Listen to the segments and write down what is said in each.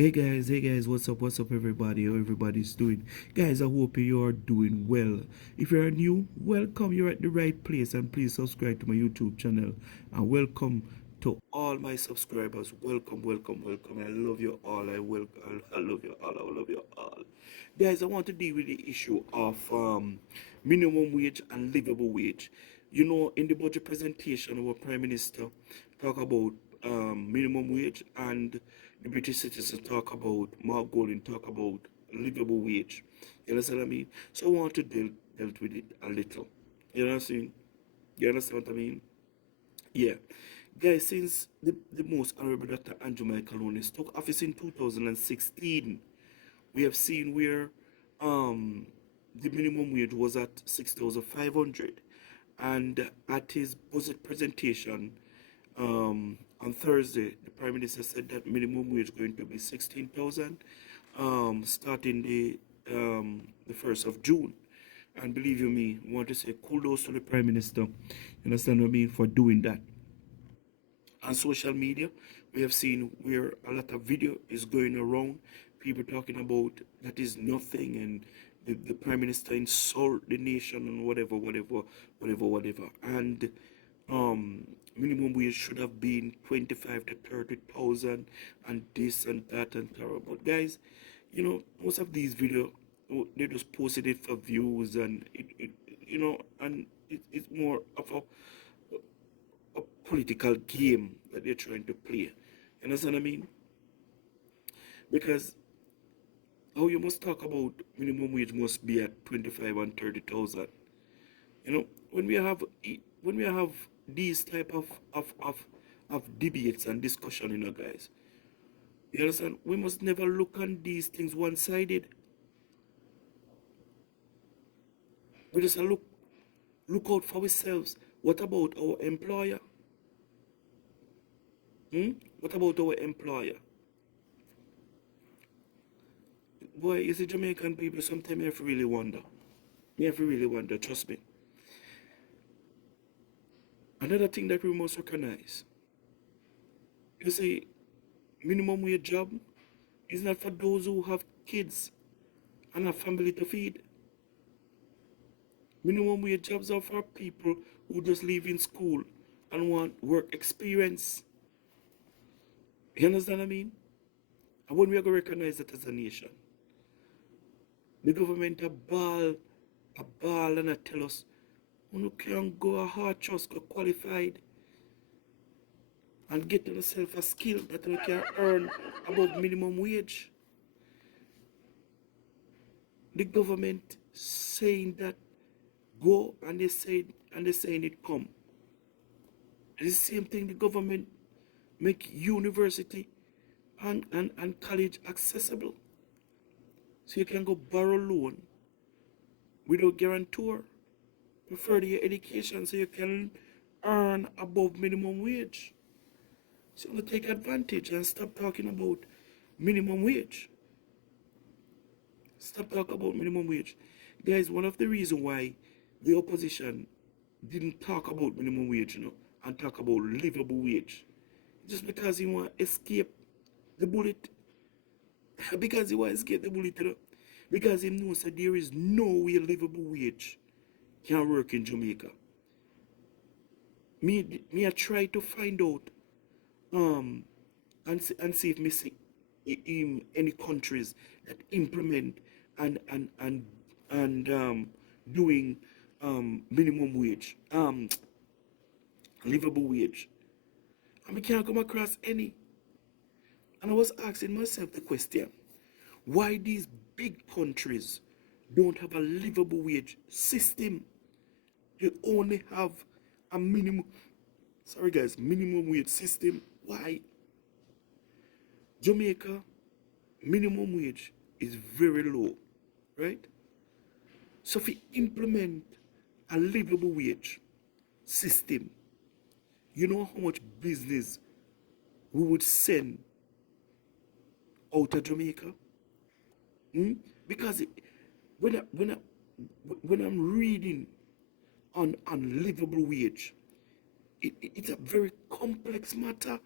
Hey guys, what's up, everybody? How everybody's doing? Guys, I hope you are doing well. If you are new, welcome. You're at the right place, and please subscribe to my YouTube channel. And welcome to all my subscribers. Welcome. I love you all. I love you all. I love you all. Guys, I want to deal with the issue of minimum wage and livable wage. You know, in the budget presentation, our Prime Minister talk about minimum wage, and the British citizens talk about, Mark Golding talk about livable wage. You understand what I mean? So I want to dealt with it a little. You know what I'm saying? You understand what I mean? Yeah. Guys, since the most honorable Dr. Jamaica took office in 2016, we have seen where the minimum wage was at 6,500, and at his budget presentation on Thursday, the Prime Minister said that minimum wage is going to be 16,000 starting the 1st of June. And believe you me, I want to say kudos to the Prime Minister, you understand what I mean, for doing that. On social media, we have seen where a lot of video is going around, people talking about that is nothing, and the Prime Minister insult the nation and whatever. And minimum wage should have been 25 to 30,000 and this and that and terrible. But guys, you know, most of these videos, they just posted it for views, and it's more of a political game that they're trying to play. You understand what I mean? Because how you must talk about minimum wage must be at 25 and 30,000. You know, when we have these type of debates and discussion, you know, guys, you understand? We must never look on these things one-sided. We just look out for ourselves. What about our employer? What about our employer? Boy, you see, Jamaican people, sometimes you have to really wonder. You have to really wonder, trust me. Another thing that we must recognize, you see, minimum wage job is not for those who have kids and a family to feed. Minimum wage jobs are for people who just leave in school and want work experience. You understand what I mean? And when we are going to recognize that as a nation, the government a ball and a tell us, you can go a hard trust, go qualified, and get yourself a skill that you can earn above minimum wage. The government saying that go, and they're saying it come. It's the same thing the government make university and college accessible. So you can go borrow loan without guarantor. Prefer your education so you can earn above minimum wage. So you take advantage and stop talking about minimum wage. Stop talking about minimum wage. Guys, one of the reasons why the opposition didn't talk about minimum wage, you know, and talk about livable wage, just because he want to escape the bullet. Because he want to escape the bullet, you know. Because he knows that there is no way livable wage can work in Jamaica. I try to find out and see if me see in any countries that implement and doing minimum wage, livable wage. And I can't come across any. And I was asking myself the question, why these big countries don't have a livable wage system? They only have a minimum wage system. Why? Jamaica, minimum wage is very low, right? So if we implement a livable wage system, you know how much business we would send out of Jamaica? Because when I'm reading on livable wage, it's a very complex matter.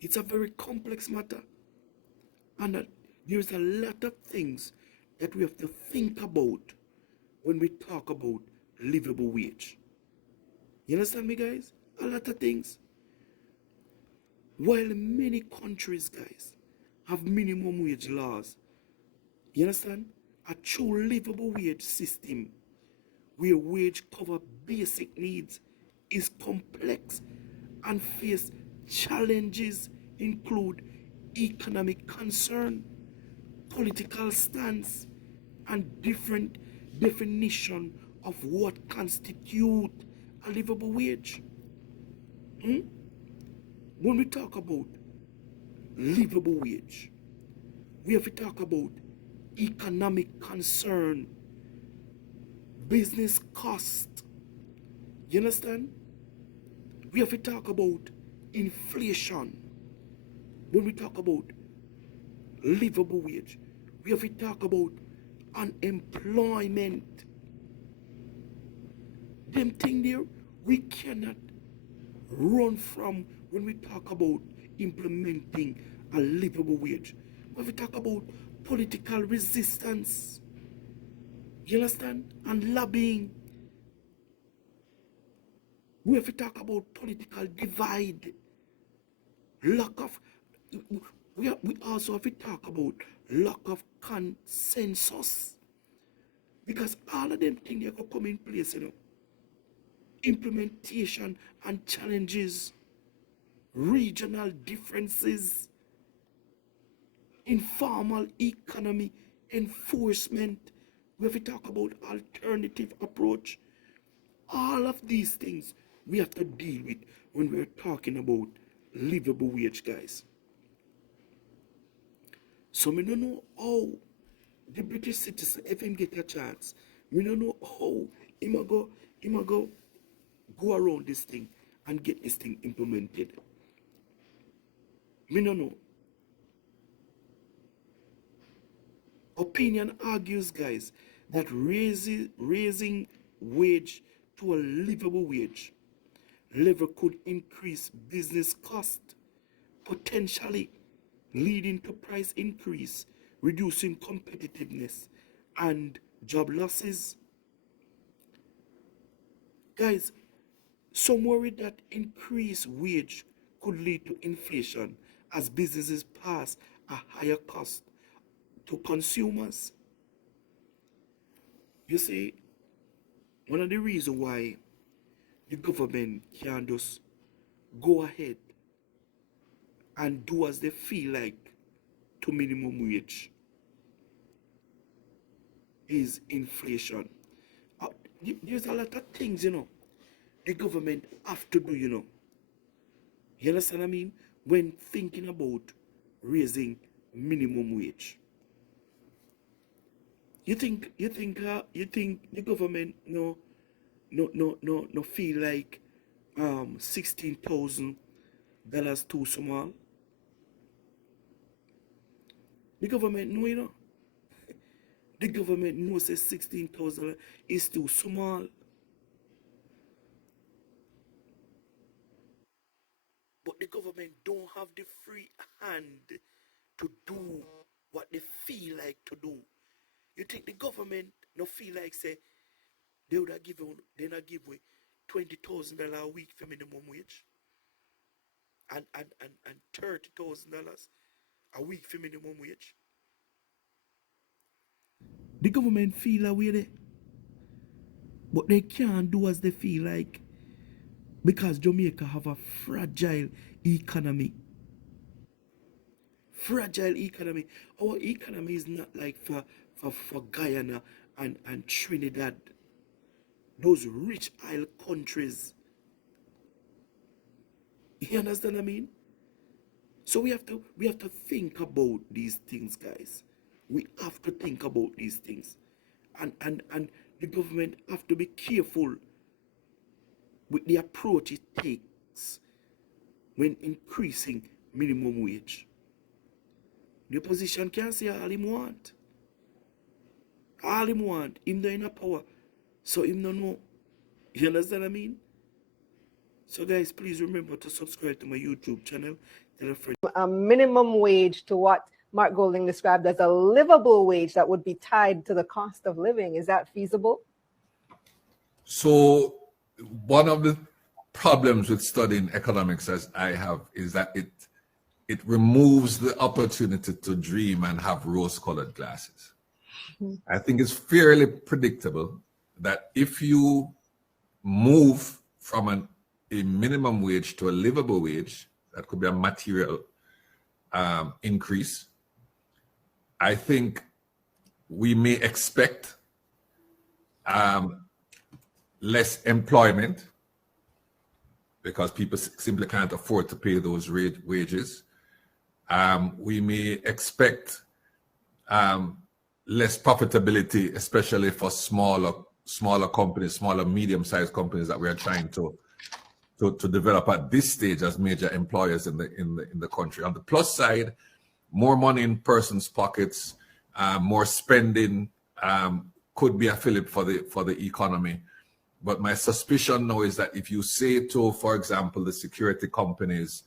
It's a very complex matter. And there's a lot of things that we have to think about when we talk about livable wage. You understand me, guys? A lot of things. While many countries, guys, have minimum wage laws, you understand? A true livable wage system where wage cover basic needs is complex and face challenges include economic concern, political stance, and different definition of what constitute a livable wage. When we talk about livable wage, we have to talk about economic concern, business cost. You understand? We have to talk about inflation. When we talk about livable wage, we have to talk about unemployment. Them thing there, we cannot run from when we talk about implementing a livable wage. When we talk about political resistance, you understand? And lobbying. We have to talk about political divide, lack of, we also have to talk about lack of consensus. Because all of them things they could come in place, Implementation and challenges, regional differences, informal economy, enforcement. We have to talk about alternative approach. All of these things we have to deal with when we're talking about livable wage, guys. So we don't know how the British citizen, if him get a chance, we don't know how he go around this thing and get this thing implemented. We don't know. Opinion argues, guys, that raising wage to a livable wage level could increase business cost, potentially leading to price increase, reducing competitiveness and job losses. Guys, some worry that increased wage could lead to inflation as businesses pass a higher cost to consumers. You see, one of the reasons why the government can just go ahead and do as they feel like to minimum wage is inflation. There's a lot of things, the government have to do, You understand what I mean? When thinking about raising minimum wage. You think the government no feel like $16,000 too small? The government know, The government knows that 16,000 is too small. But the government don't have the free hand to do what they feel like to do. You think the government no feel like say they would have given they not give away $20,000 a week for minimum wage and $30,000 a week for minimum wage? The government feel away there. But they can't do as they feel like because Jamaica have a fragile economy. Fragile economy. Our economy is not like for Guyana and Trinidad. Those rich isle countries. You understand what I mean? So we have to think about these things, guys. We have to think about these things. And the government have to be careful with the approach it takes when increasing minimum wage. The opposition can't say all him want. All him want, him not in a power. So him don't know. You understand what I mean? So guys, please remember to subscribe to my YouTube channel. A minimum wage to what Mark Golding described as a livable wage that would be tied to the cost of living. Is that feasible? So one of the problems with studying economics, as I have, is that it removes the opportunity to dream and have rose-colored glasses. I think it's fairly predictable that if you move from a minimum wage to a livable wage, that could be a material increase, I think we may expect less employment because people simply can't afford to pay those wages. We may expect less profitability, especially for smaller companies, smaller medium-sized companies that we are trying to develop at this stage as major employers in the country. On the plus side, more money in persons' pockets, more spending could be a fillip for the economy. But my suspicion now is that if you say to, for example, the security companies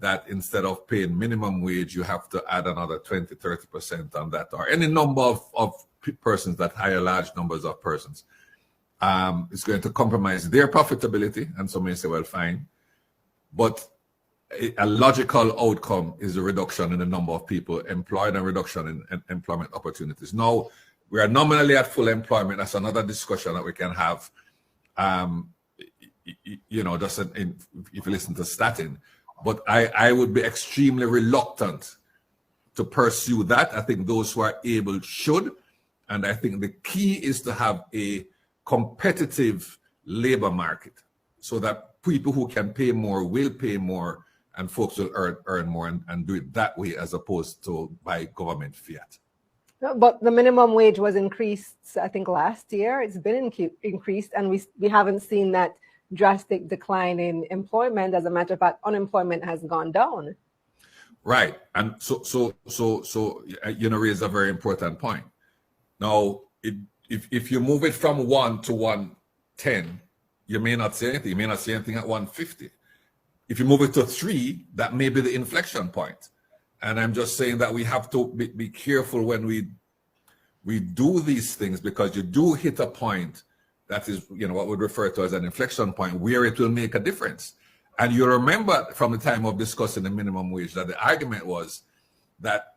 that instead of paying minimum wage, you have to add another 20, 30% on that, or any number of persons that hire large numbers of persons, it's going to compromise their profitability. And some may say, well, fine. But a logical outcome is a reduction in the number of people employed and reduction in employment opportunities. Now, we are nominally at full employment. That's another discussion that we can have. Just if you listen to Statin, but I would be extremely reluctant to pursue that. I think those who are able should, and I think the key is to have a competitive labor market so that people who can pay more will pay more, and folks will earn more and do it that way as opposed to by government fiat. But the minimum wage was increased, I think, last year. It's been increased, and we haven't seen that drastic decline in employment. As a matter of fact, unemployment has gone down. Right, and so raise a very important point. Now, if you move it from 1 to 110, you may not say anything. You may not say anything at 150. If you move it to 3, that may be the inflection point. And I'm just saying that we have to be careful when we do these things, because you do hit a point that is, what we refer to as an inflection point where it will make a difference. And you remember from the time of discussing the minimum wage that the argument was that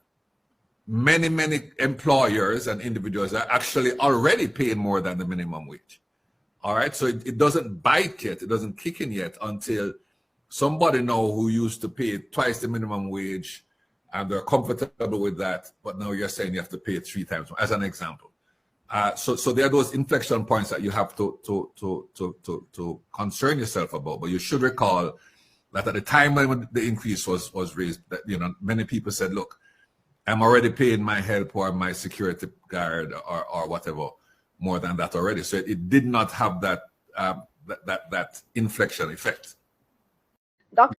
many employers and individuals are actually already paying more than the minimum wage. All right, so it doesn't bite yet, it doesn't kick in yet until somebody now who used to pay twice the minimum wage and they're comfortable with that, but now you're saying you have to pay 3 times more, as an example. So there are those inflection points that you have to concern yourself about. But you should recall that at the time when the increase was raised, that many people said, "Look, I'm already paying my help or my security guard or whatever more than that already." So it did not have that inflection effect. Dr.